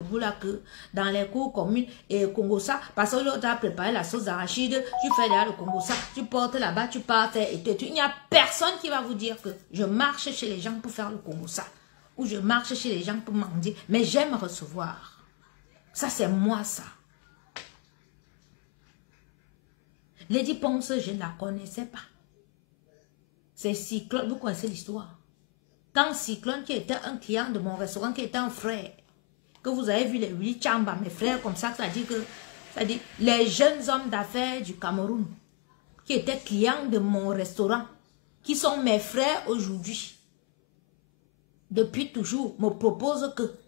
vous là que dans les cours communes et Congo ça, parce que l'autre a préparé la sauce d'arachide, tu fais là le Congo ça, tu portes là-bas, tu pars faire et il n'y a personne qui va vous dire que je marche chez les gens pour faire le Congo ça, ou je marche chez les gens pour mendier, mais j'aime recevoir. Ça c'est moi ça. Lady Ponce, je ne la connaissais pas. C'est Cyclone, vous connaissez l'histoire. Quand Cyclone, qui était un client de mon restaurant, qui était un frère, que vous avez vu les Willy Chamba, mes frères, comme ça dit que, ça dit, les jeunes hommes d'affaires du Cameroun, qui étaient clients de mon restaurant, qui sont mes frères aujourd'hui, depuis toujours, me proposent que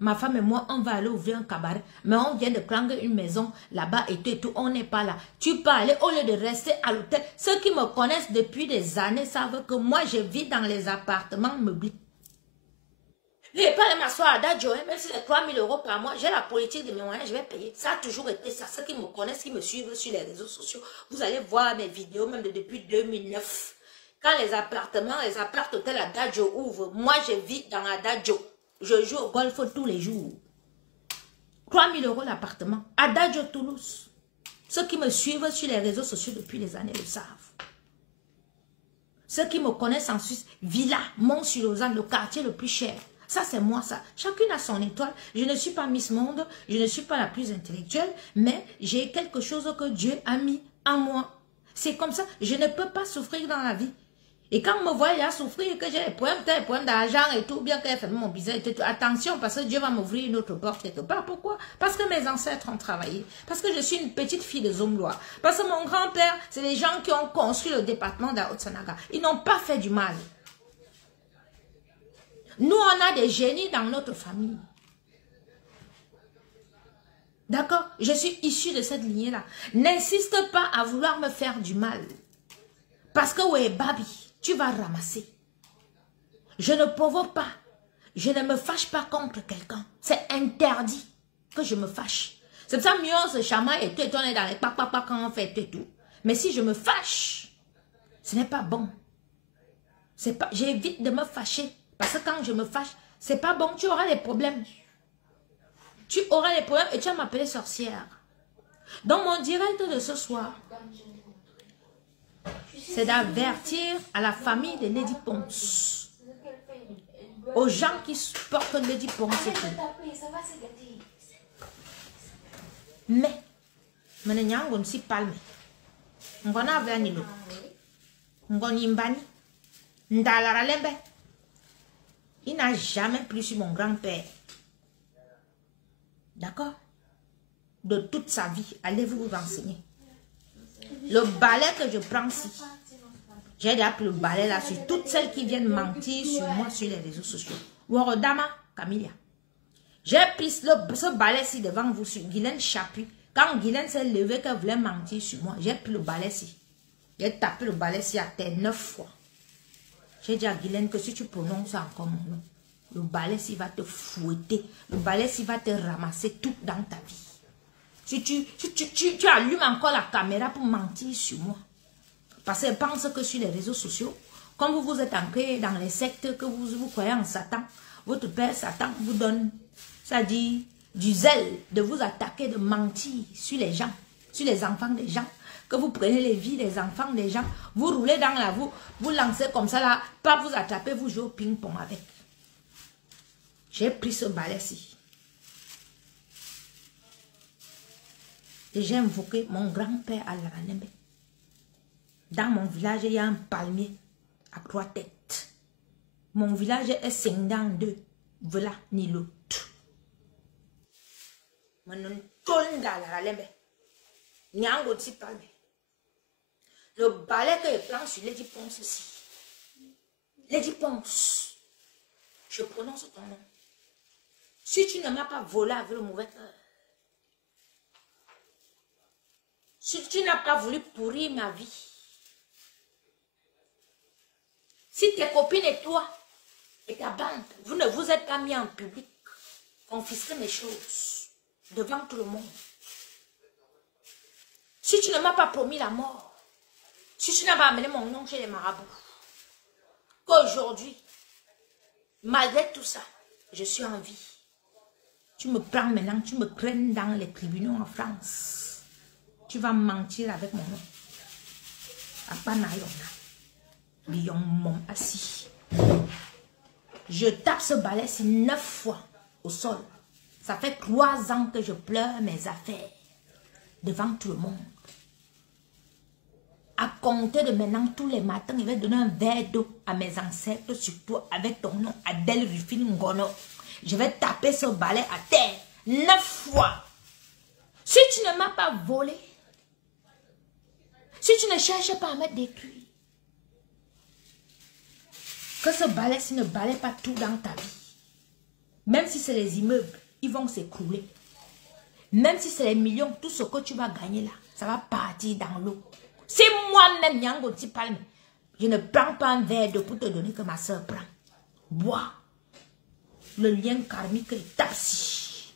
ma femme et moi, on va aller ouvrir un cabaret, mais on vient de prendre une maison là-bas et tout, on n'est pas là. Tu peux aller au lieu de rester à l'hôtel. Ceux qui me connaissent depuis des années savent que moi, je vis dans les appartements meublés. Je vais pas aller m'asseoir à Dadjo, même si c'est 3 000 € par mois, j'ai la politique de mes moyens, je vais payer. Ça a toujours été ça. Ceux qui me connaissent, qui me suivent sur les réseaux sociaux, vous allez voir mes vidéos, même depuis 2009. Quand les appart-hôtels à Dadjo ouvrent, moi, je vis dans la Dadjo. Je joue au golf tous les jours. 3 000 € l'appartement. À Dadjo, Toulouse. Ceux qui me suivent sur les réseaux sociaux depuis des années le savent. Ceux qui me connaissent en Suisse, Villa, Mont-sur-Lausanne, le quartier le plus cher. Ça, c'est moi, ça. Chacune a son étoile. Je ne suis pas Miss Monde, je ne suis pas la plus intellectuelle, mais j'ai quelque chose que Dieu a mis en moi. C'est comme ça. Je ne peux pas souffrir dans la vie. Et quand on me voit à souffrir, que j'ai des problèmes d'argent et tout, bien qu'elle fait mon business, attention, parce que Dieu va m'ouvrir une autre porte quelque part. Pourquoi? Parce que mes ancêtres ont travaillé. Parce que je suis une petite fille de Zomlois. Parce que mon grand-père, c'est les gens qui ont construit le département d'Haute-Sanaga. Ils n'ont pas fait du mal. Nous, on a des génies dans notre famille. D'accord? Je suis issue de cette lignée-là. N'insiste pas à vouloir me faire du mal. Parce que, ouais, Babi, tu vas ramasser. Je ne provoque pas. Je ne me fâche pas contre quelqu'un. C'est interdit que je me fâche. C'est pour ça que mieux ce chaman et tout, on est dans les papa quand on fait tout. Mais si je me fâche, ce n'est pas bon. J'évite de me fâcher. Parce que quand je me fâche, c'est pas bon, tu auras des problèmes. Tu auras des problèmes et tu vas m'appeler sorcière. Dans mon direct de ce soir, c'est d'avertir à la famille de Lady Ponce, aux gens qui portent Lady Ponce et tout. Mais, je ne suis pas le je il n'a jamais plu sur mon grand-père. D'accord? De toute sa vie, allez vous renseigner. Le balai que je prends ici, j'ai déjà pris le balai là sur toutes celles qui viennent mentir sur moi sur les réseaux sociaux. Warodama, Camilla. J'ai pris ce balai-ci devant vous sur Guylaine Chapuis. Quand Guylaine s'est levée qu'elle voulait mentir sur moi, j'ai pris le balai-ci. J'ai tapé le balai-ci à terre 9 fois. J'ai dit à Guylaine que si tu prononces encore mon nom, le balai-ci va te fouetter. Le balai-ci va te ramasser tout dans ta vie. Si tu allumes encore la caméra pour mentir sur moi. Parce qu'elle pense que sur les réseaux sociaux, comme vous vous êtes ancré dans les sectes, que vous croyez en Satan, votre père Satan vous donne, ça dit, du zèle de vous attaquer, de mentir sur les gens, sur les enfants des gens, que vous prenez les vies des enfants des gens, vous roulez dans la boue, vous lancez comme ça là, pas vous attraper, vous jouez au ping-pong avec. J'ai pris ce balai-ci. Et j'ai invoqué mon grand-père à la Ranembe. Dans mon village, il y a un palmier à 3 têtes. Mon village est scindé en 2. Voilà, ni l'autre. Le balai que je prends sur Lady Ponce ici. Lady Ponce. Je prononce ton nom. Si tu ne m'as pas volé avec le mauvais cœur, si tu n'as pas voulu pourrir ma vie, si tes copines et toi et ta bande, vous ne vous êtes pas mis en public, confisquez mes choses devant tout le monde. Si tu ne m'as pas promis la mort, si tu n'as pas amené mon nom chez les marabouts, qu'aujourd'hui, malgré tout ça, je suis en vie. Tu me prends maintenant, tu me traînes dans les tribunaux en France. Tu vas mentir avec mon nom. Assis. Je tape ce balai 9 fois au sol. Ça fait 3 ans que je pleure mes affaires devant tout le monde. À compter de maintenant, tous les matins, il va donner un verre d'eau à mes ancêtres, surtout avec ton nom, Adèle Rufine Ngono. Je vais taper ce balai à terre 9 fois. Si tu ne m'as pas volé, si tu ne cherches pas à me détruire, que ce balai ne balaie pas tout dans ta vie. Même si c'est les immeubles, ils vont s'écrouler. Même si c'est les millions, tout ce que tu vas gagner là, ça va partir dans l'eau. Si moi-même, Nyango Tipalme, je ne prends pas un verre d'eau pour te donner que ma soeur prend. Bois. Le lien karmique est tapsi.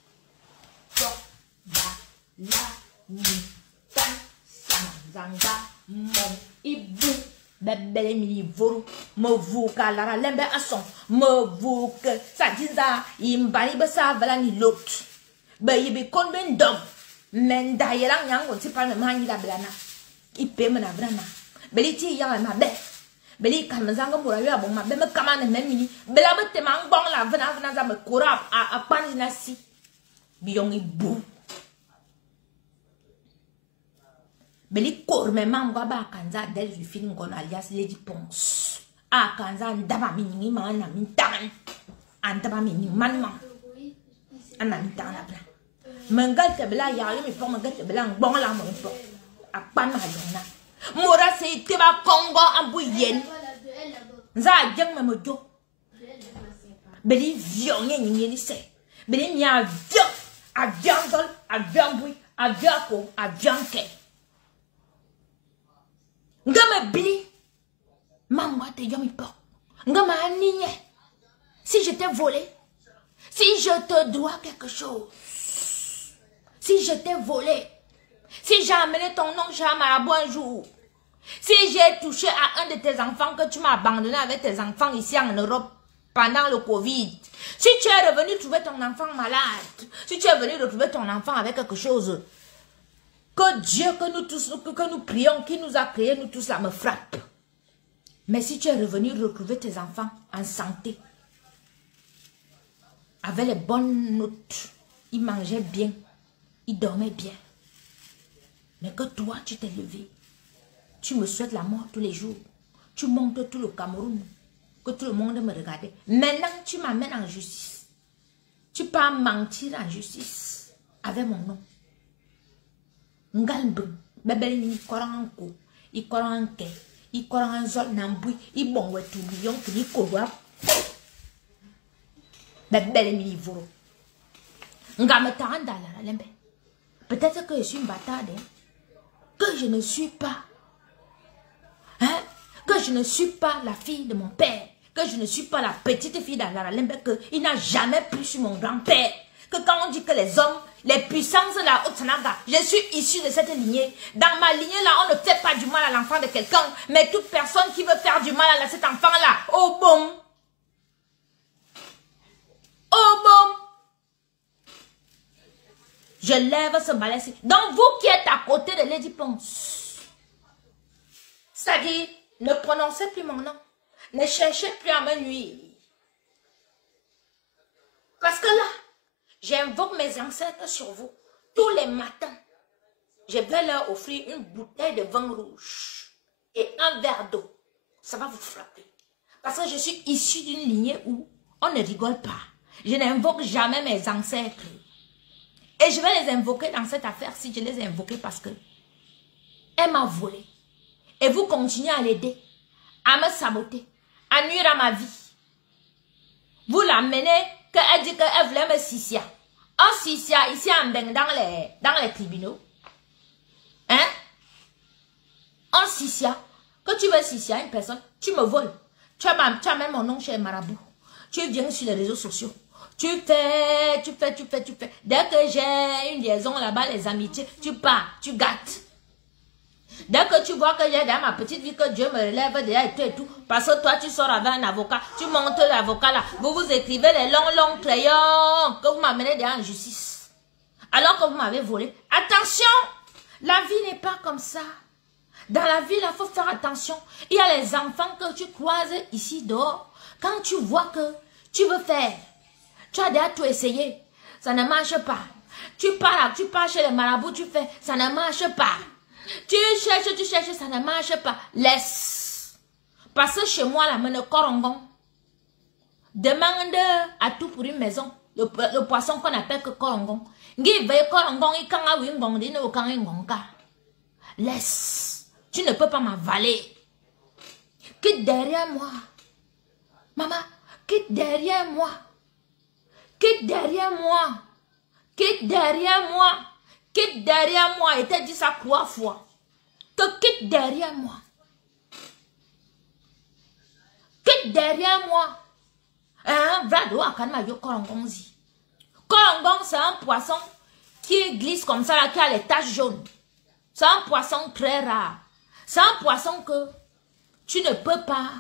Bebele mini voro me vuka lara lembe ason me vuka sadinza imbani besa vala ni lot be yibi kon ben dom men da yelang yang on tipa me mani la blana ipe me na brana beli ti yang ma be beli kan zanga mura yo abon ma be me kama ne mini bela be te mang bong la vana za me korap a pan na si biyong ibu Beli korme mamgwa ba kanza del Rufine Ngono alias Lady Pons. A kanza ndaba mingi mana mintan. Andaba mingi manman. Ana mintan la bla. Mengal te bla ya yo mi pon mengal te bla ngbong la mo pon. A pan ma yona. Mora se te ba Congo ambu yen. Nza jeng me mojo. Beli vion ye nyingi ni se. Beli mi avion. Avion dol, avion bui, avion ko, avion ke. Ngame bili, maman te yomi po. Ngama nigne. Si je t'ai volé, si je te dois quelque chose, si je t'ai volé, si j'ai amené ton nom chez Marabout un jour, si j'ai touché à un de tes enfants que tu m'as abandonné avec tes enfants ici en Europe pendant le Covid, si tu es revenu trouver ton enfant malade, si tu es venu retrouver ton enfant avec quelque chose, que Dieu, que nous prions, qui nous a créés, nous tous, ça me frappe. Mais si tu es revenu retrouver tes enfants en santé, avec les bonnes notes, ils mangeaient bien, ils dormaient bien. Mais que toi, tu t'es levé, tu me souhaites la mort tous les jours, tu montes tout le Cameroun, que tout le monde me regardait. Maintenant, tu m'amènes en justice. Tu peux mentir en justice avec mon nom. Ngalbum, bebel ni koran ko, I koran ke, I koran zol nambui, I bon wetu biyon ki ni kowa. Bebel ni voro. Ngametanda la lembe. Peut-être que je suis une bâtarde, que je ne suis pas, hein, que je ne suis pas la fille de mon père, que je ne suis pas la petite fille d'Alara Lembe, que il n'a jamais plu sur mon grand-père, que quand on dit que les hommes, les puissances de la Haute-Sanaga, je suis issue de cette lignée. Dans ma lignée là, on ne fait pas du mal à l'enfant de quelqu'un, mais toute personne qui veut faire du mal à cet enfant là, oh bon, oh bon. Je lève ce balai-ci. Donc vous qui êtes à côté de Lady Ponce, c'est-à-dire, ne prononcez plus mon nom. Ne cherchez plus à me nuire. Parce que là, j'invoque mes ancêtres sur vous. Tous les matins, je vais leur offrir une bouteille de vin rouge et un verre d'eau. Ça va vous frapper. Parce que je suis issue d'une lignée où on ne rigole pas. Je n'invoque jamais mes ancêtres. Et je vais les invoquer dans cette affaire si je les ai invoqués parce que elle m'a volé. Et vous continuez à l'aider, à me saboter, à nuire à ma vie. Vous l'amenez, qu'elle dit qu'elle voulait me sissia. Un sissia ici en Beng dans les tribunaux. Hein? Un sissia. Que tu veux sissia une personne, tu me voles. Tu as même mon nom chez Marabout. Tu viens sur les réseaux sociaux. Tu fais. Dès que j'ai une liaison là-bas, les amitiés, tu pars, tu gâtes. Dès que tu vois que j'ai dans ma petite vie que Dieu me relève déjà et tout, parce que toi tu sors avec un avocat, tu montes l'avocat là, vous vous écrivez les longs crayons que vous m'amenez déjà en justice. Alors que vous m'avez volé. Attention, la vie n'est pas comme ça. Dans la vie, il faut faire attention. Il y a les enfants que tu croises ici dehors. Quand tu vois que tu veux faire, tu as déjà tout essayé, ça ne marche pas. Tu pars chez les marabouts, tu fais, ça ne marche pas. Tu cherches, ça ne marche pas. Laisse. Parce que chez moi, là, le corongon demande à tout pour une maison. Le poisson qu'on appelle que corongon. Laisse. Tu ne peux pas m'avaler. Quitte derrière moi. Maman, quitte derrière moi. Quitte derrière moi. Quitte derrière moi. Quitte derrière moi. Et t'as dit ça 3 fois. Que quitte derrière moi. Quitte derrière moi. Hein? Korongon, c'est un poisson qui glisse comme ça, là, qui a les taches jaunes. C'est un poisson très rare. C'est un poisson que tu ne peux pas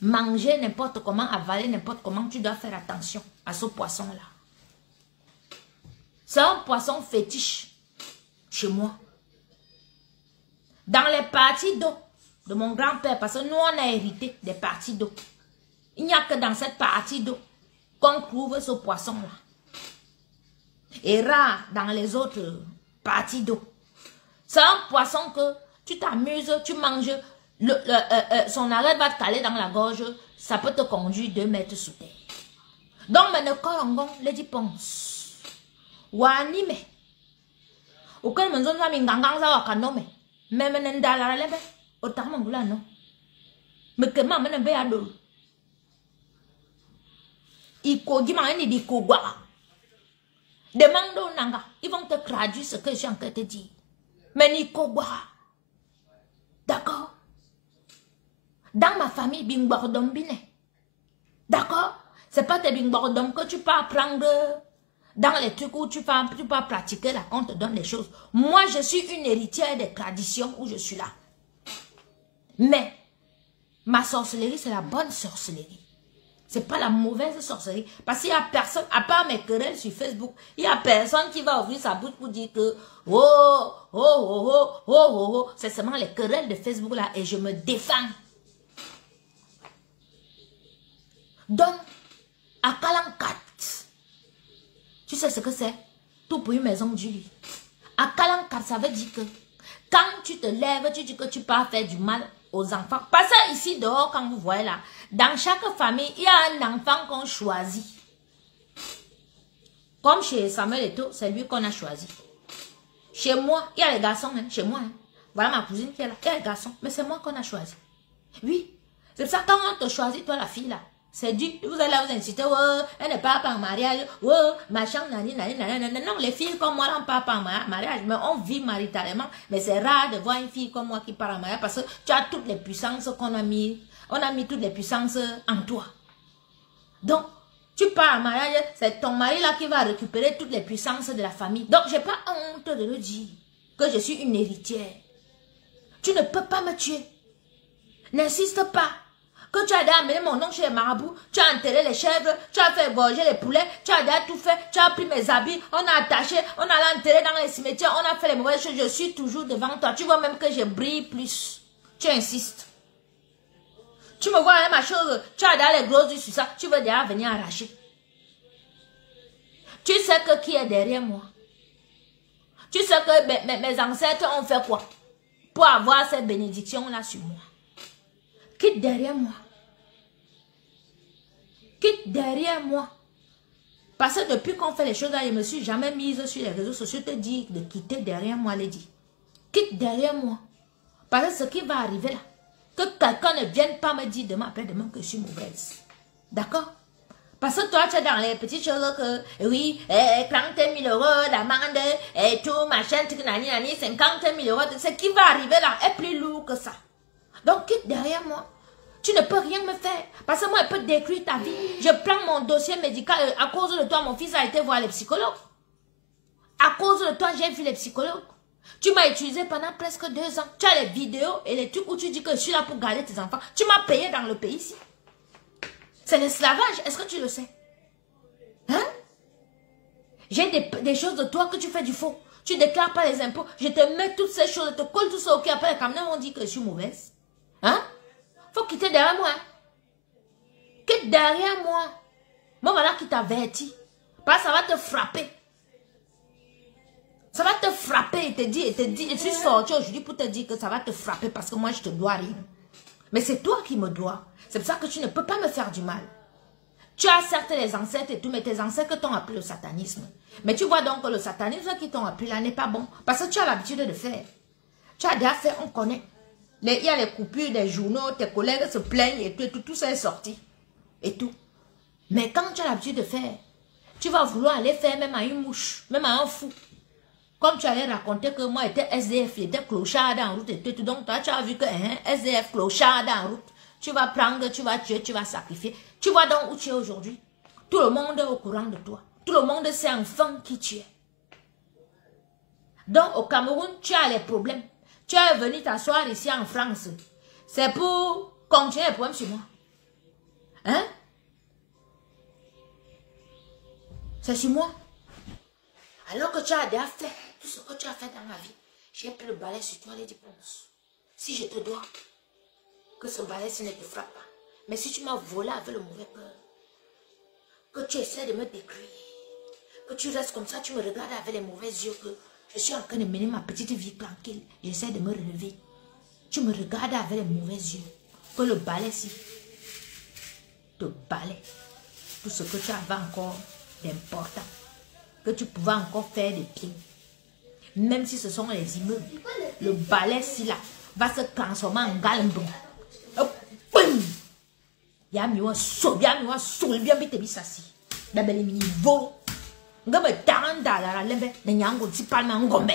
manger n'importe comment, avaler n'importe comment. Tu dois faire attention à ce poisson-là. C'est un poisson fétiche chez moi. Dans les parties d'eau de mon grand-père, parce que nous, on a hérité des parties d'eau. Il n'y a que dans cette partie d'eau qu'on trouve ce poisson-là. Et rare dans les autres parties d'eau. C'est un poisson que tu t'amuses, tu manges, son arrêt va te caler dans la gorge, ça peut te conduire 2 mètres sous terre. Donc, maintenant, Korongon, le dit pense. Wanime. Aucun menzo n'a mingangang sa wakanome. Même n'endala lebe. Otamangula non. Mais que maman ne veut ado. Iko gima ni di kogwa. Demande au nanga. Ils vont te traduire ce que j'ai en train de te dire. Mais ni kogwa. D'accord? Dans ma famille, bingbordom bine. D'accord? C'est pas tes bingbordom que tu peux apprendre dans les trucs où tu peux pratiquer là, on te donne des choses. Moi, je suis une héritière des traditions où je suis là. Mais, ma sorcellerie, c'est la bonne sorcellerie. C'est pas la mauvaise sorcellerie. Parce qu'il y a personne, à part mes querelles sur Facebook, il y a personne qui va ouvrir sa bouche pour dire que c'est seulement les querelles de Facebook là et je me défends. Donc, à Kalankat, tu sais ce que c'est? Tout pour une maison du lit. À Kalankat, ça veut dire que quand tu te lèves, tu dis que tu peux faire du mal aux enfants. Parce que ici dehors, quand vous voyez là, dans chaque famille, il y a un enfant qu'on choisit. Comme chez Samuel Eto'o, c'est lui qu'on a choisi. Chez moi, il y a les garçons, hein, chez moi. Hein. Voilà ma cousine qui est là, il y a les garçons, mais c'est moi qu'on a choisi. Oui, c'est ça quand on te choisit, toi la fille là. C'est dit, vous allez vous inciter, elle ne part pas en mariage, machin, nani. Non, les filles comme moi, on part pas en mariage, mais on vit maritalement. Mais c'est rare de voir une fille comme moi qui part en mariage parce que tu as toutes les puissances qu'on a mis. On a mis toutes les puissances en toi. Donc, tu pars en mariage, c'est ton mari là qui va récupérer toutes les puissances de la famille. Donc, j'ai pas honte de le dire que je suis une héritière. Tu ne peux pas me tuer. N'insiste pas. Que tu as déjà amené mon nom chez les marabouts, tu as enterré les chèvres, tu as fait égorger les poulets, tu as déjà tout fait, tu as pris mes habits, on a attaché, on a enterré dans les cimetières, on a fait les mauvaises choses, je suis toujours devant toi. Tu vois même que je brille plus. Tu insistes. Tu me vois, hein, ma chose, tu as déjà les grosses yeux sur ça, tu veux déjà venir arracher. Tu sais que qui est derrière moi. Tu sais que mes ancêtres ont fait quoi pour avoir cette bénédiction-là sur moi. Quitte derrière moi. Quitte derrière moi. Parce que depuis qu'on fait les choses là, je ne me suis jamais mise sur les réseaux sociaux te dire de quitter derrière moi, Lady. Quitte derrière moi. Parce que ce qui va arriver là, que quelqu'un ne vienne pas me dire demain après demain que je suis mauvaise. D'accord? Parce que toi, tu es dans les petites choses que, oui, 30 000 €, d'amende, et tout, machin, 50 000 €. Ce qui va arriver là est plus lourd que ça. Donc, quitte derrière moi. Tu ne peux rien me faire. Parce que moi, je peux détruire ta vie. Je prends mon dossier médical. À cause de toi, mon fils a été voir les psychologues. À cause de toi, j'ai vu les psychologues. Tu m'as utilisé pendant presque 2 ans. Tu as les vidéos et les trucs où tu dis que je suis là pour garder tes enfants. Tu m'as payé dans le pays ici. C'est l'esclavage. Est-ce que tu le sais? Hein? J'ai des choses de toi que tu fais du faux. Tu déclares pas les impôts. Je te mets toutes ces choses, je te colle tout ça au cul. Après, les camions vont dire que je suis mauvaise. Hein? Faut quitter derrière moi. Quitte derrière moi. Moi, voilà qui t'avertit. Parce que ça va te frapper. Ça va te frapper et te dire, je suis sorti aujourd'hui pour te dire que ça va te frapper parce que moi, je te dois rien. Mais c'est toi qui me dois. C'est pour ça que tu ne peux pas me faire du mal. Tu as certes les ancêtres et tout, mais tes ancêtres t'ont appris le satanisme. Mais tu vois donc que le satanisme qui t'ont appris là n'est pas bon. Parce que tu as l'habitude de faire. Tu as déjà fait, on connaît. Il y a les coupures des journaux, tes collègues se plaignent et tout ça est sorti. Et tout. Mais quand tu as l'habitude de faire, tu vas vouloir aller faire même à une mouche, même à un fou. Comme tu allais raconter que moi j'étais SDF, j'étais clochard en route et tout. Donc toi tu as vu que SDF clochard en route. Tu vas prendre, tu vas tuer, tu vas sacrifier. Tu vois donc où tu es aujourd'hui. Tout le monde est au courant de toi. Tout le monde sait enfin qui tu es. Donc au Cameroun, tu as les problèmes. Tu es venu t'asseoir ici en France. C'est pour continuer les problèmes sur moi. Hein? C'est sur moi. Alors que tu as déjà fait tout ce que tu as fait dans la vie. J'ai pris le balai sur toi, les dépenses. Si je te dois, que ce balai-ci ne te frappe pas. Mais si tu m'as volé avec le mauvais cœur, que tu essaies de me décrire, que tu restes comme ça, tu me regardes avec les mauvais yeux, que je suis en train de mener ma petite vie tranquille, j'essaie de me relever. Tu me regardes avec les mauvais yeux, que le balai-ci te balaie tout ce que tu avais encore d'important, que tu pouvais encore faire des pieds. Même si ce sont les immeubles, le balai-ci là va se transformer en galembon. Ya mi wa so bien bite bisasi. Da bele mi vo. Ngame taranda la lembe na nyango ti palma ngombe.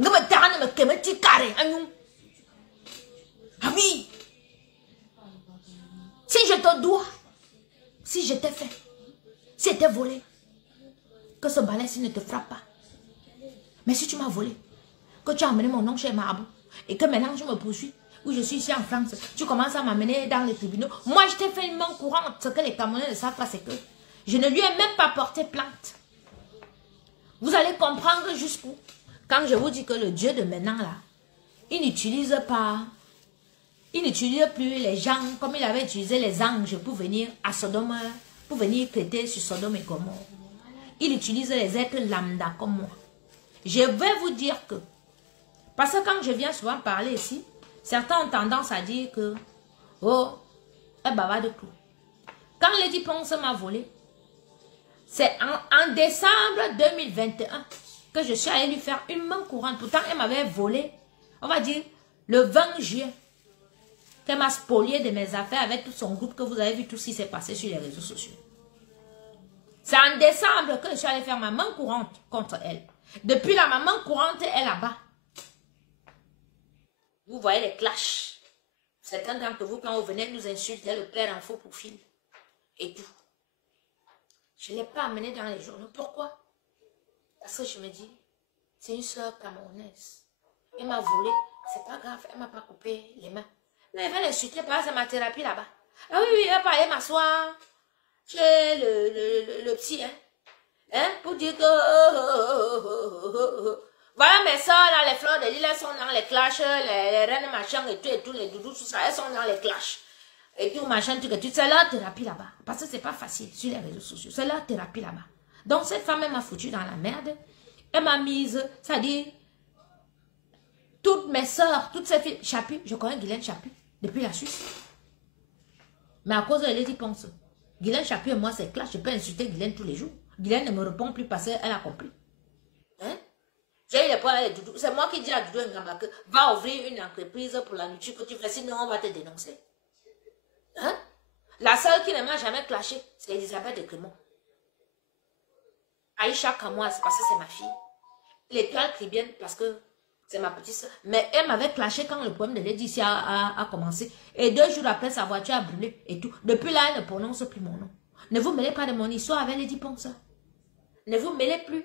Ngame taranda me keme ti kare anyu. Ami. Si je te dois, si je t'ai fait, si je t'ai volé, que ce balai-ci ne te frappe pas. Mais si tu m'as volé, que tu as emmené mon nom chez Marabout, et que maintenant je me poursuis, où je suis ici en France, tu commences à m'amener dans les tribunaux. Moi, je t'ai fait une main courante. Ce que les Camerounais ne savent pas, c'est que je ne lui ai même pas porté plainte. Vous allez comprendre jusqu'où. Quand je vous dis que le Dieu de maintenant, là, il n'utilise plus les gens comme il avait utilisé les anges pour venir à Sodome, pour venir traiter sur Sodome et Gomorrhe. Il utilise les êtres lambda comme moi. Je vais vous dire que, parce que quand je viens souvent parler ici, certains ont tendance à dire que, oh, elle bava de tout. Quand Lady Ponce m'a volé, c'est en décembre 2021 que je suis allée lui faire une main courante. Pourtant, elle m'avait volé, on va dire, le 20 juillet, qu'elle m'a spolié de mes affaires avec tout son groupe que vous avez vu tout ce qui s'est passé sur les réseaux sociaux. C'est en décembre que je suis allée faire ma main courante contre elle. Depuis là, ma main courante est là-bas. Vous voyez les clashs. Certains d'entre vous, quand vous venez nous insulter, le père en faux profil. Et tout. Je ne l'ai pas amené dans les journaux. Pourquoi? Parce que je me dis, c'est une soeur camerounaise. Elle m'a volé. C'est pas grave, elle ne m'a pas coupé les mains. Mais elle va l'insulter parce que c'est ma thérapie là-bas. Ah oui, elle va aller m'asseoir chez le psy, pour dire que... Voilà mes soeurs là, les fleurs de l'île, elles sont dans les clashs, les reines machin et tout, les doudous, tout ça, elles sont dans les clashs. Et tout machin, tout, c'est leur thérapie là-bas. Parce que c'est pas facile sur les réseaux sociaux, c'est leur thérapie là-bas. Donc cette femme, elle m'a foutu dans la merde. Elle m'a mise, c'est-à-dire, toutes mes soeurs, toutes ces filles, Chapu, je connais Guylaine Chapu, depuis la Suisse. Mais à cause de Lady Ponce, Guylaine Chapu et moi, c'est clash, je peux insulter Guylaine tous les jours. Guylaine ne me répond plus parce qu'elle a compris. J'ai eu les points avec Doudou. C'est moi qui dis à Doudou Ngamba que va ouvrir une entreprise pour la nourriture que tu fais, sinon on va te dénoncer. La seule qui ne m'a jamais clashé, c'est Elisabeth de Clément. Aïcha Kamoa, c'est parce que c'est ma fille. L'étoile Cribienne, parce que c'est ma petite soeur. Mais elle m'avait clashé quand le problème de Lady ici a commencé. Et 2 jours après, sa voiture a brûlé et tout. Depuis là, elle ne prononce plus mon nom. Ne vous mêlez pas de mon histoire avec Lady Ponce. Ne vous mêlez plus.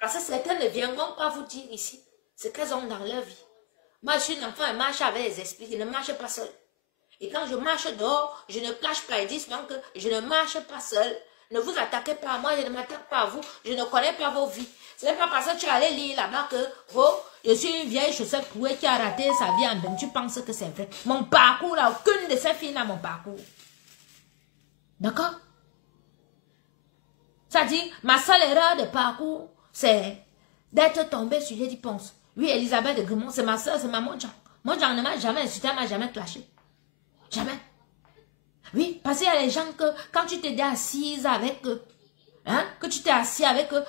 Parce que certaines ne viendront pas vous dire ici ce qu'elles ont dans leur vie. Moi, je suis une enfant, elle marche avec les esprits, je ne marche pas seule. Et quand je marche dehors, je ne cache pas et dis souvent que je ne marche pas seule. Ne vous attaquez pas à moi, je ne m'attaque pas à vous, je ne connais pas vos vies. Ce n'est pas parce que tu es allé lire là-bas que, oh, je suis une vieille chaussette trouée qui a raté sa vie en bain. Tu penses que c'est vrai. Mon parcours, là, aucune de ces filles n'a mon parcours. D'accord? Ça dit, ma seule erreur de parcours, c'est d'être tombée sur Lady Ponce. Oui, Elisabeth de Grimont, c'est ma soeur, c'est ma Monjan. Monjan ne m'a jamais insulté, elle m'a jamais clashé. Jamais. Oui, parce qu'il y a des gens que quand tu t'es assise avec eux, hein, que tu t'es assis avec eux,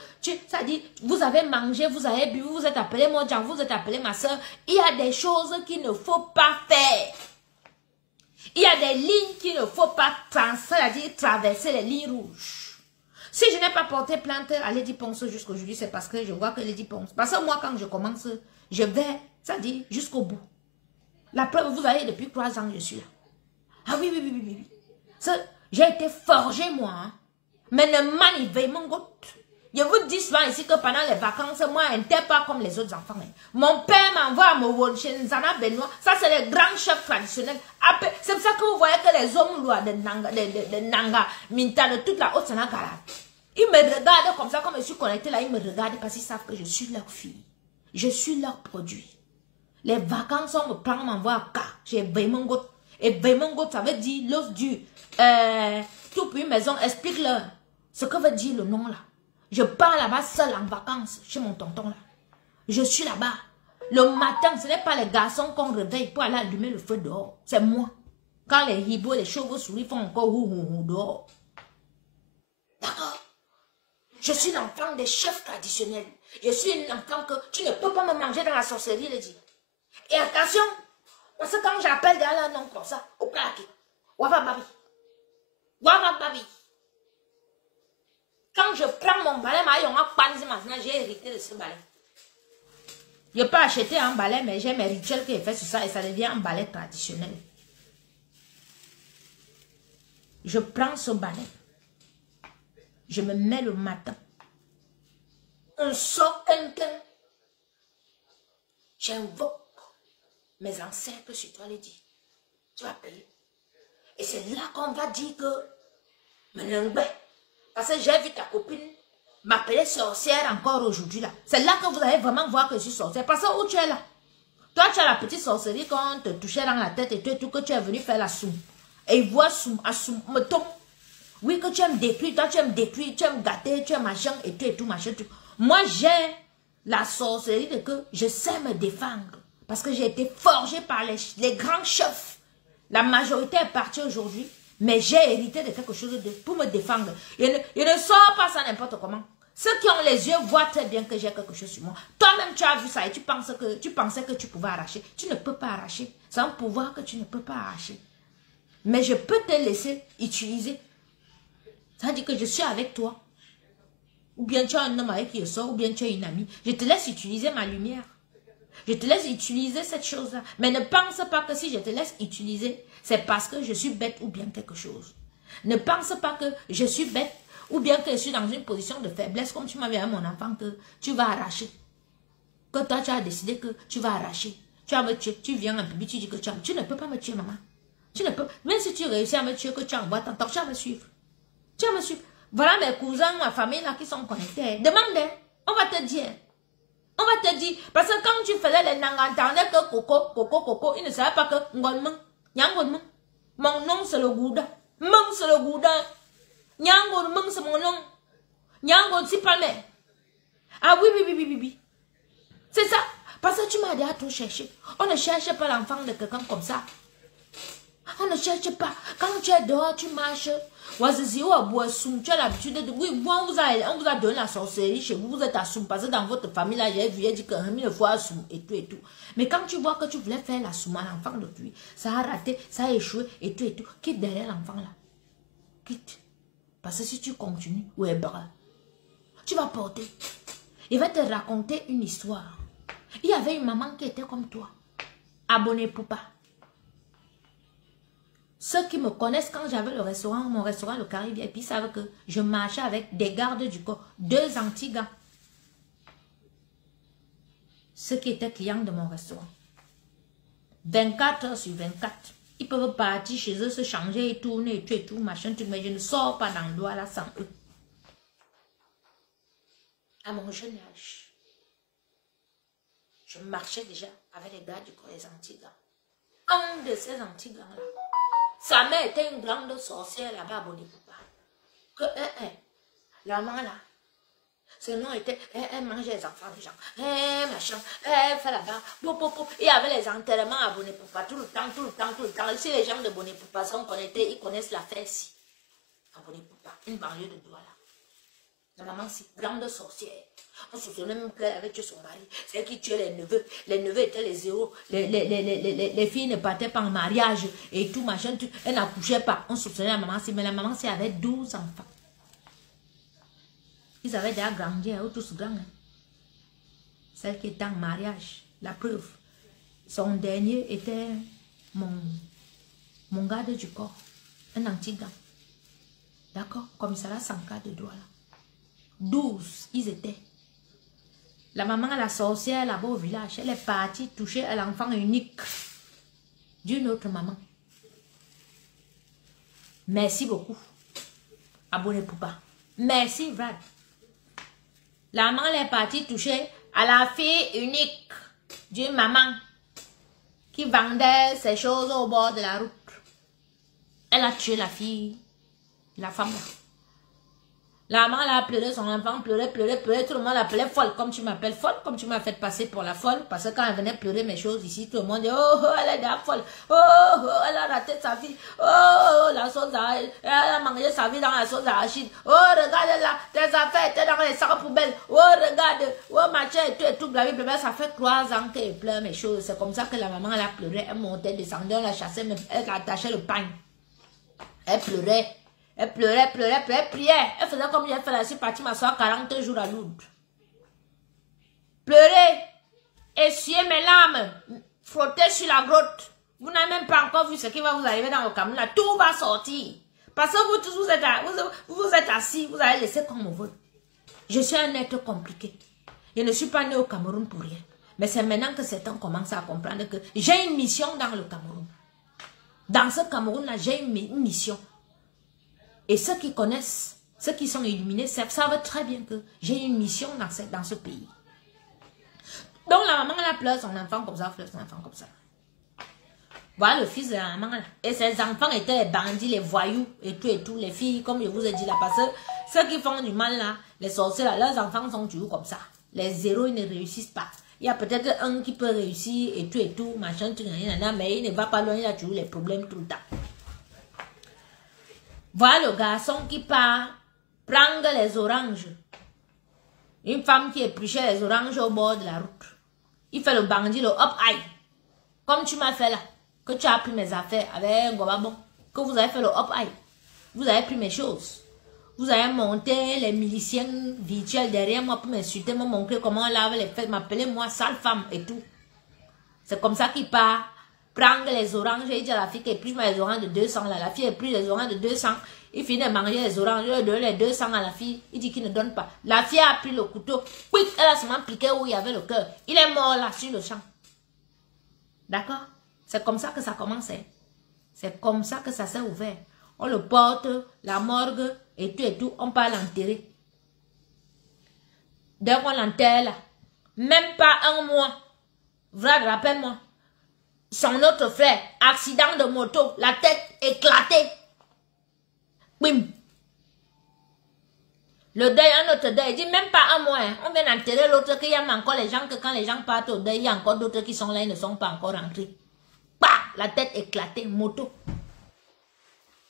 ça dit, vous avez mangé, vous avez bu, vous êtes appelé Monjan, vous êtes appelé ma soeur. Il y a des choses qu'il ne faut pas faire. Il y a des lignes qu'il ne faut pas traverser les lignes rouges. Si je n'ai pas porté plainte à Lady Ponce jusqu'aujourd'hui, c'est parce que je vois que Lady Ponce... Parce que moi, quand je commence, je vais, ça dit, jusqu'au bout. La preuve, vous voyez, depuis 3 ans, je suis là. Ah oui, oui, oui, oui, oui. J'ai été forgé, moi. Hein. Mais ne m'enivez mon goutte. Je vous dis souvent ici que pendant les vacances, moi, je n'étais pas comme les autres enfants. Hein. Mon père m'envoie à Mowonchenzana Benoît. Ça, c'est les grands chefs traditionnels. C'est pour ça que vous voyez que les hommes lois de Nanga, Minta, de toute la haute Sanagara, ils me regardent comme ça, comme je suis connectée là, ils me regardent parce qu'ils savent que je suis leur fille. Je suis leur produit. Les vacances, on me prend, m'envoie à K. J'ai Beymongot. Et Beymongot, ça veut dire l'os du. Tout puis maison, explique-leur ce que veut dire le nom là. Je pars là-bas seule en vacances chez mon tonton là. Je suis là-bas. Le matin, ce n'est pas les garçons qu'on réveille pour aller allumer le feu dehors. C'est moi. Quand les hiboux, les chauves-souris font encore hou dehors. D'accord? Je suis l'enfant des chefs traditionnels. Je suis une enfant que tu ne peux pas me manger dans la sorcellerie, les dit. Et attention, parce que quand j'appelle derrière un nom comme ça, au claquet, Wava Babi. Wava Babi. Quand je prends mon balai, j'ai hérité de ce balai. Je peux acheter un balai, mais j'ai mes rituels qui est fait sur ça et ça devient un balai traditionnel. Je prends ce balai. Je me mets le matin. On sort quelqu'un. J'invoque mes ancêtres sur toi, les dit. Tu vas payer. Et c'est là qu'on va dire que... Parce que j'ai vu ta copine m'appeler sorcière encore aujourd'hui là. C'est là que vous allez vraiment voir que je suis sorcière. Parce que où tu es là? Toi, tu as la petite sorcellerie quand on te touchait dans la tête et tout que tu es venu faire la soum. Et il voit soum, me tombe. Oui, que tu aimes détruire, toi tu aimes détruire, tu aimes gâter, tu aimes machin et tout, machin, tout. Moi, j'ai la sorcellerie de que je sais me défendre. Parce que j'ai été forgée par les grands chefs. La majorité est partie aujourd'hui, mais j'ai hérité de quelque chose pour me défendre. Il ne sort pas ça n'importe comment. Ceux qui ont les yeux voient très bien que j'ai quelque chose sur moi. Toi-même, tu as vu ça et tu pensais que tu pouvais arracher. Tu ne peux pas arracher. C'est un pouvoir que tu ne peux pas arracher. Mais je peux te laisser utiliser. Ça veut dire que je suis avec toi. Ou bien tu as un homme avec qui je sors, ou bien tu as une amie. Je te laisse utiliser ma lumière. Je te laisse utiliser cette chose-là. Mais ne pense pas que si je te laisse utiliser, c'est parce que je suis bête ou bien quelque chose. Ne pense pas que je suis bête ou bien que je suis dans une position de faiblesse, comme tu m'avais dit à mon enfant, que tu vas arracher. Que toi, tu as décidé que tu vas arracher. Tu vas me tuer. Tu viens un peu, tu dis que tu ne peux pas me tuer, maman. Tu ne peux. Même si tu réussis à me tuer, que tu envoies ton temps, tu vas me suivre. Tu vas me suivre. Voilà mes cousins, ma famille là qui sont connectés. Demande, on va te dire. On va te dire, parce que quand tu faisais les nangantanais que coco, ils ne savaient pas que ngonmeng, nyangonmeng. Mon nom c'est le gouda. Meng c'est le gouda. Nyangonmeng c'est mon nom. Nyangon c'est pas mais. Ah oui. C'est ça. Parce que tu m'as dit à tout chercher. On ne cherche pas l'enfant de quelqu'un comme ça. On ne cherche pas. Quand tu es dehors, tu marches. Tu as l'habitude de... Oui, on vous a donné la sorcellerie chez vous. Vous êtes à Soum. Parce que dans votre famille, là, j'ai vu, il dit que 1000 fois à Soum et tout. Mais quand tu vois que tu voulais faire la Soum à l'enfant depuis, ça a raté, ça a échoué et tout. Quitte derrière l'enfant là. Quitte. Parce que si tu continues, ouais, bras, tu vas porter. Il va te raconter une histoire. Il y avait une maman qui était comme toi. Abonnée Poupa. Ceux qui me connaissent quand j'avais le restaurant, mon restaurant, le Caribbean, et puis savent que je marchais avec des gardes du corps, 2 anti-gants. ceux qui étaient clients de mon restaurant. 24 heures sur 24. Ils peuvent partir chez eux, se changer et tourner et tout, machin, tout, mais je ne sors pas dans l'endroit là sans eux. À mon jeune âge, je marchais déjà avec les gars du corps des Antigans. Un de ces Antigans-là, sa mère était une grande sorcière là-bas à Bonipoupa. Que la maman là, ce nom était, elle mangeait les enfants des gens, machin, elle fait là-bas, il y avait les enterrements à Bonipoupa, tout le temps. Si les gens de Bonipoupa sont connectés, ils connaissent l'affaire ici, à Bonipoupa, une banlieue de Douala. La maman, c'est grande sorcière. On se souvenait même qu'elle avait tué son mari. C'est elle qui tuait les neveux. Les neveux étaient les zéros. Les filles ne partaient pas en mariage et tout, machin. Tout. Elle n'accouchait pas. On se souvenait de la maman, mais la maman, c'est avec 12 enfants. Ils avaient déjà grandi, eux tous grands. Hein. Celle qui était en mariage, la preuve. Son dernier était mon garde du corps. Un anti-gant. D'accord? Commissariat Sanka de Douala. 12, ils étaient. La maman, la sorcière là-bas au village, elle est partie toucher à l'enfant unique d'une autre maman. Merci beaucoup. Abonnez-vous pas. Merci, Brad. La maman est partie toucher à la fille unique d'une maman qui vendait ses choses au bord de la route. Elle a tué la fille, la femme là. La maman a pleuré, son enfant pleurait, tout le monde l'appelait folle, comme tu m'appelles folle, comme tu m'as fait passer pour la folle, parce que quand elle venait pleurer mes choses ici, tout le monde dit, oh, elle est déjà folle, oh, elle a raté sa vie, oh, la sauce d'arachide, elle a mangé sa vie dans la sauce d'arachide, oh, regarde là, tes affaires étaient dans les sacs poubelles, oh, regarde, oh, machin, et tout, blablabla, ça fait 3 ans qu'elle pleure mes choses, c'est comme ça que la maman, elle a pleuré, elle montait, descendait, on la chassait, elle attachait le pain, elle pleurait. Elle pleurait, elle priait. Elle faisait comme j'ai fait là, je suis partie m'asseoir 40 jours à Lourdes. Pleurer, essuyer mes larmes, frotter sur la grotte. Vous n'avez même pas encore vu ce qui va vous arriver dans le Cameroun. Là, tout va sortir. Parce que vous tous, vous êtes assis, vous allez laisser comme on veut. Je suis un être compliqué. Je ne suis pas né au Cameroun pour rien. Mais c'est maintenant que certains commencent à comprendre que j'ai une mission dans le Cameroun. Dans ce Cameroun-là, j'ai une mission. Et ceux qui connaissent, ceux qui sont illuminés, savent très bien que j'ai une mission dans ce pays. Donc la maman, elle pleure son enfant comme ça, Voilà le fils de la maman là. Et ses enfants étaient les bandits, les voyous et tout, les filles, comme je vous ai dit là. Parce que ceux qui font du mal là, les sorciers là, leurs enfants sont toujours comme ça. Les zéros, ils ne réussissent pas. Il y a peut-être un qui peut réussir et tout, machin, mais il ne va pas loin, il a toujours les problèmes tout le temps. Voilà le garçon qui part prendre les oranges. Une femme qui épluchait les oranges au bord de la route. Il fait le bandit, le hop aïe. Comme tu m'as fait là. Que tu as pris mes affaires avec un gobabon. Que vous avez fait le hop aïe. Vous avez pris mes choses. Vous avez monté les miliciens virtuels derrière moi pour m'insulter, me montrer comment on lave les fesses, m'appeler moi sale femme et tout. C'est comme ça qu'il part. Prendre les oranges et il dit à la fille qu'elle épluche les oranges de 200 là. La fille épluche les oranges de 200. Il finit de manger les oranges. Il donne les 200 à la fille. Il dit qu'il ne donne pas. La fille a pris le couteau. Quick, elle a seulement piqué où il y avait le cœur. Il est mort là sur le champ. D'accord? C'est comme ça que ça commence. C'est comme ça que ça s'est ouvert. On le porte, la morgue et tout. On part l'enterrer. Dès qu'on l'enterre là, même pas un mois. Vlad, rappelle-moi. Son autre frère, accident de moto, la tête éclatée. Bim. Le deuil, un autre deuil, il dit même pas un mois. On vient d'enterrer l'autre, qu'il y a encore les gens, que quand les gens partent au deuil, il y a encore d'autres qui sont là, ils ne sont pas encore rentrés. Bah, la tête éclatée, moto.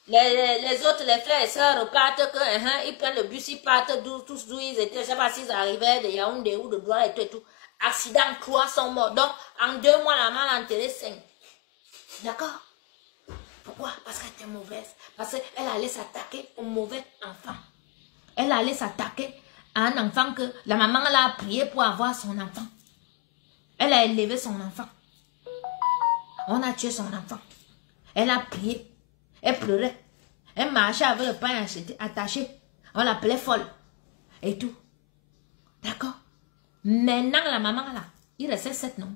Les autres, les frères et sœurs repartent, ils prennent le bus, ils partent tous d'où ils étaient. Je ne sais pas s'ils arrivaient de Yaoundé ou de Douala et tout. Accident, 3 sont morts. Donc, en 2 mois, la maman a enterré 5. D'accord? Pourquoi? Parce qu'elle était mauvaise. Parce qu'elle allait s'attaquer au mauvais enfant. Elle allait s'attaquer à un enfant que la maman l'a prié pour avoir son enfant. Elle a élevé son enfant. On a tué son enfant. Elle a prié. Elle pleurait. Elle marchait avec le pain attaché. On l'appelait folle. Et tout. D'accord? Maintenant, la maman là, Il restait 7 noms.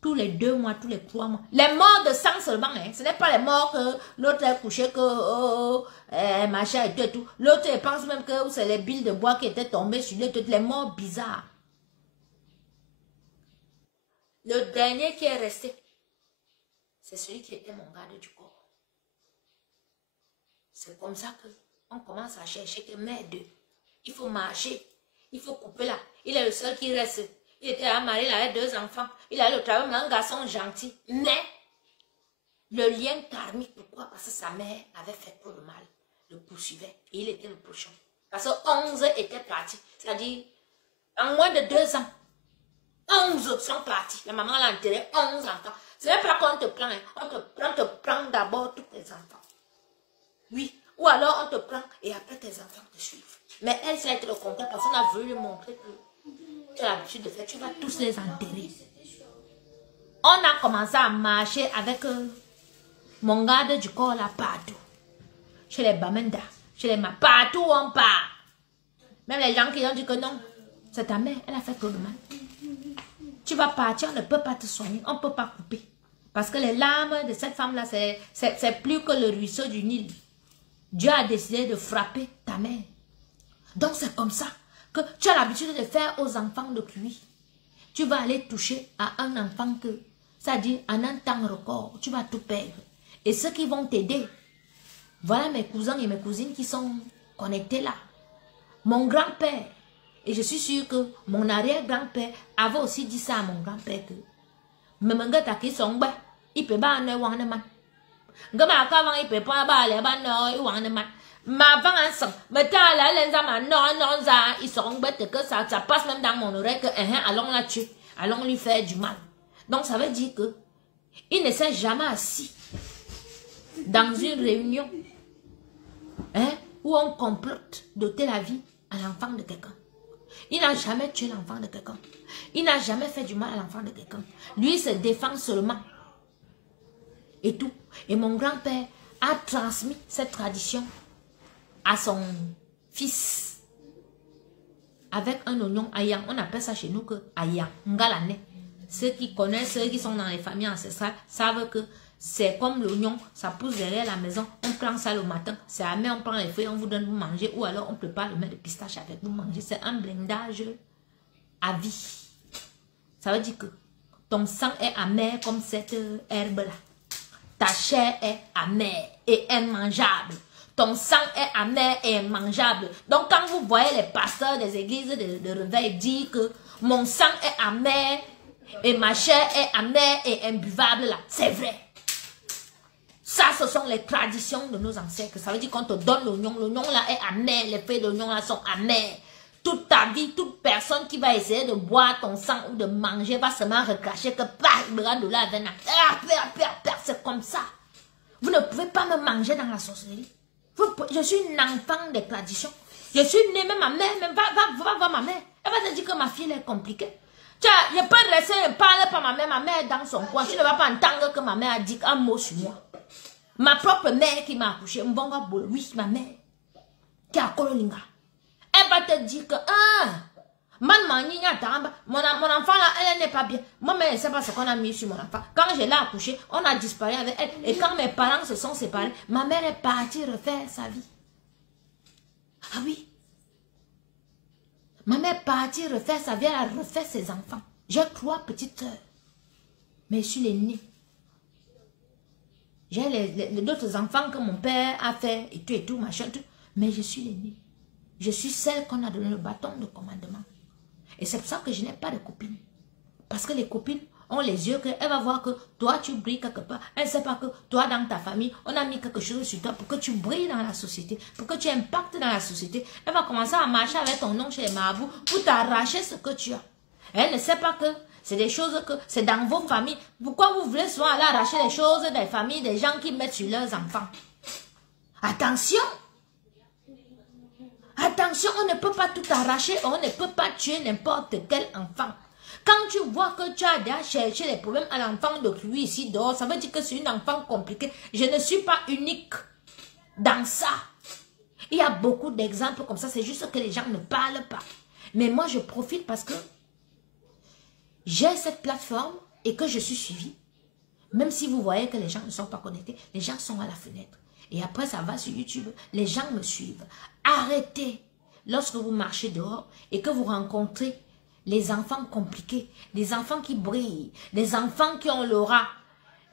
Tous les 2 mois, tous les 3 mois. Les morts de sang seulement, hein. Ce n'est pas les morts que l'autre est couché, que machin et tout et tout. L'autre pense même que c'est les billes de bois qui étaient tombées sur les morts bizarres. Le dernier qui est resté, c'est celui qui était mon garde du corps. C'est comme ça qu'on commence à chercher que merde, il faut marcher, il faut couper là. Il est le seul qui reste. Il était marié, il avait 2 enfants. Il a le travail, mais un garçon gentil. Mais le lien karmique, pourquoi? Parce que sa mère avait fait trop de mal. Le poursuivait et il était le prochain. Parce que 11 étaient partis. C'est-à-dire, en moins de 2 ans, 11 sont partis. La maman l'a enterré 11 enfants. Ce n'est pas qu'on te prend, hein. On te prend d'abord tous tes enfants. Oui. Ou alors on te prend et après tes enfants te suivent. Mais elle, ça a été le contraire parce qu'on a voulu lui montrer que tu as l'habitude de faire, tu vas tous les enterrer. On a commencé à marcher avec mon garde du corps là partout. Chez les Bamenda, chez les partout où on part. Même les gens qui ont dit que non, c'est ta mère, elle a fait trop de mal. Tu vas partir, on ne peut pas te soigner, on ne peut pas couper. Parce que les larmes de cette femme-là, c'est plus que le ruisseau du Nil. Dieu a décidé de frapper ta mère. Donc c'est comme ça que tu as l'habitude de faire aux enfants de cuit. Tu vas aller toucher à un enfant que, c'est-à-dire en un temps record, tu vas tout perdre. Et ceux qui vont t'aider, voilà mes cousins et mes cousines qui sont connectés là. Mon grand-père, et je suis sûre que mon arrière-grand-père avait aussi dit ça à mon grand-père que Memanga taki songba, il peut pas en avoir de man. Gama kavant il peut pas aller ban ou en man. Ma vent ensemble, mais t'as la lenza non ça, ils sont bêtes que ça passe même dans mon oreille que allons la tuer, allons lui faire du mal. Donc ça veut dire que il ne s'est jamais assis dans une réunion où on complote d'ôter la vie à l'enfant de quelqu'un. Il n'a jamais tué l'enfant de quelqu'un. Il n'a jamais fait du mal à l'enfant de quelqu'un. Lui, il se défend seulement. Et tout. Et mon grand-père a transmis cette tradition à son fils. Avec un oignon ayam. On appelle ça chez nous que ayam. Ngalane. Ceux qui connaissent, ceux qui sont dans les familles ancestrales, savent que c'est comme l'oignon, ça pousse derrière la maison. On prend ça le matin. C'est amer, on prend les feuilles, on vous donne, vous manger. Ou alors on prépare le mets de pistache avec vous manger. C'est un blindage à vie. Ça veut dire que ton sang est amer comme cette herbe-là. Ta chair est amère et immangeable. Ton sang est amer et immangeable. Donc quand vous voyez les pasteurs des églises de réveil dire que mon sang est amer et ma chair est amère et imbuvable, là, c'est vrai. Ça, ce sont les traditions de nos ancêtres. Ça veut dire qu'on te donne l'oignon. L'oignon là est amer. Les feuilles d'oignon là sont amères. Toute ta vie, toute personne qui va essayer de boire ton sang ou de manger va seulement recracher que c'est comme ça. Vous ne pouvez pas me manger dans la sorcellerie. Je suis une enfant des traditions. Je suis née, même ma mère, même va voir ma mère. Elle va te dire que ma fille est compliquée. Tiens, je peux rester et parler par ma mère est dans son coin. Tu ne vas pas entendre que ma mère a dit un mot sur moi. Ma propre mère qui m'a accouché, oui, ma mère, qui a Kololinga. Elle va te dire que, mon enfant là, elle n'est pas bien. Moi, mais elle ne sait pas ce qu'on a mis sur mon enfant. Quand je l'ai accouché, on a disparu avec elle. Et quand mes parents se sont séparés, ma mère est partie refaire sa vie. Ah oui. Ma mère est partie refaire sa vie, elle a refait ses enfants. J'ai 3 petites sœurs. Mais je suis l'aînée. J'ai d'autres enfants que mon père a fait et tout, machin, tout. Mais je suis l'aînée. Je suis celle qu'on a donné le bâton de commandement. Et c'est pour ça que je n'ai pas de copines. Parce que les copines ont les yeux qu'elle va voir que toi, tu brilles quelque part. Elle ne sait pas que toi, dans ta famille, on a mis quelque chose sur toi pour que tu brilles dans la société, pour que tu impactes dans la société. Elle va commencer à marcher avec ton nom chez les marabouts pour t'arracher ce que tu as. Elle ne sait pas que c'est des choses que c'est dans vos familles. Pourquoi vous voulez souvent aller arracher les choses des familles, des gens qui mettent sur leurs enfants? Attention! Attention, on ne peut pas tout arracher, on ne peut pas tuer n'importe quel enfant. Quand tu vois que tu as déjà cherché les problèmes à l'enfant de lui ici dehors, ça veut dire que c'est une enfant compliquée. Je ne suis pas unique dans ça. Il y a beaucoup d'exemples comme ça, c'est juste que les gens ne parlent pas. Mais moi, je profite parce que j'ai cette plateforme et que je suis suivie, même si vous voyez que les gens ne sont pas connectés, les gens sont à la fenêtre. Et après, ça va sur YouTube, les gens me suivent. Arrêtez, lorsque vous marchez dehors et que vous rencontrez les enfants compliqués, les enfants qui brillent, les enfants qui ont l'aura.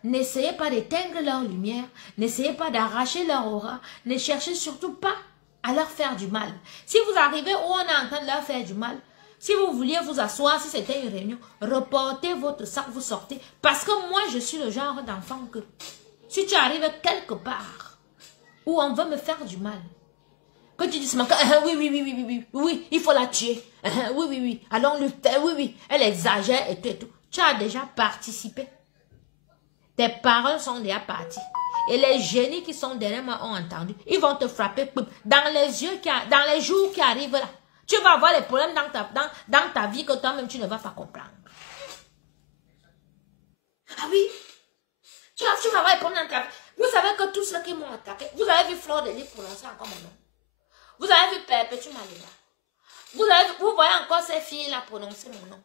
N'essayez pas d'éteindre leur lumière, n'essayez pas d'arracher leur aura, ne cherchez surtout pas à leur faire du mal. Si vous arrivez où on est en train de leur faire du mal, si vous vouliez vous asseoir, si c'était une réunion, reportez votre sac, vous sortez. Parce que moi, je suis le genre d'enfant que, si tu arrives quelque part où on veut me faire du mal, que tu dis, oui, il faut la tuer. Oui, allons le faire, oui, elle exagère et tout. Tu as déjà participé. Tes paroles sont déjà parties. Et les génies qui sont derrière moi ont entendu. Ils vont te frapper dans les yeux, dans les jours qui arrivent là. Tu vas avoir les problèmes dans ta vie que toi-même tu ne vas pas comprendre. Ah oui, tu vas avoir les problèmes dans ta vie. Vous savez que tous ceux qui m'ont attaqué, vous avez vu Fleur de Lys prononcer encore mon nom. Vous avez vu Perpétue Maléva. Vous voyez encore ces filles-là prononcer mon nom.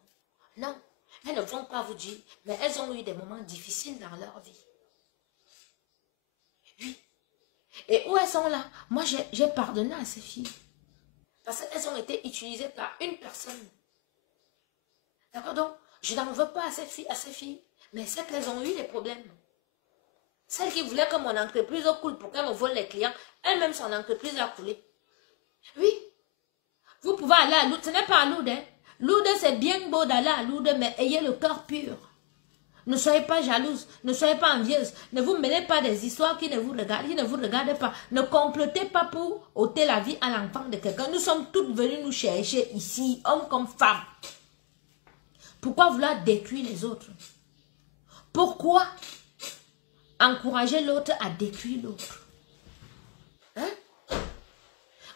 Non, elles ne vont pas vous dire, mais elles ont eu des moments difficiles dans leur vie. Oui. Et où elles sont là? Moi, j'ai pardonné à ces filles. Parce qu'elles ont été utilisées par une personne. D'accord? Donc, je n'en veux pas à ces filles. Mais c'est qu'elles ont eu des problèmes. Celle qui voulait que mon entreprise coule pour qu'elle me vole les clients, elle-même, son entreprise a coulé. Oui. Vous pouvez aller à Lourdes. Ce n'est pas à Lourdes. Hein. Lourdes, c'est bien beau d'aller à Lourdes, mais ayez le cœur pur. Ne soyez pas jalouse, ne soyez pas envieuse. Ne vous mêlez pas des histoires qui ne vous regardent pas. Ne complotez pas pour ôter la vie à l'enfant de quelqu'un. Nous sommes toutes venues nous chercher ici, hommes comme femmes. Pourquoi vouloir détruire les autres? Pourquoi encourager l'autre à détruire l'autre? Hein?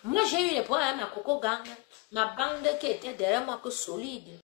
Moi, j'ai eu des problèmes à Coco Gang. Ma bande qui était derrière moi que solide.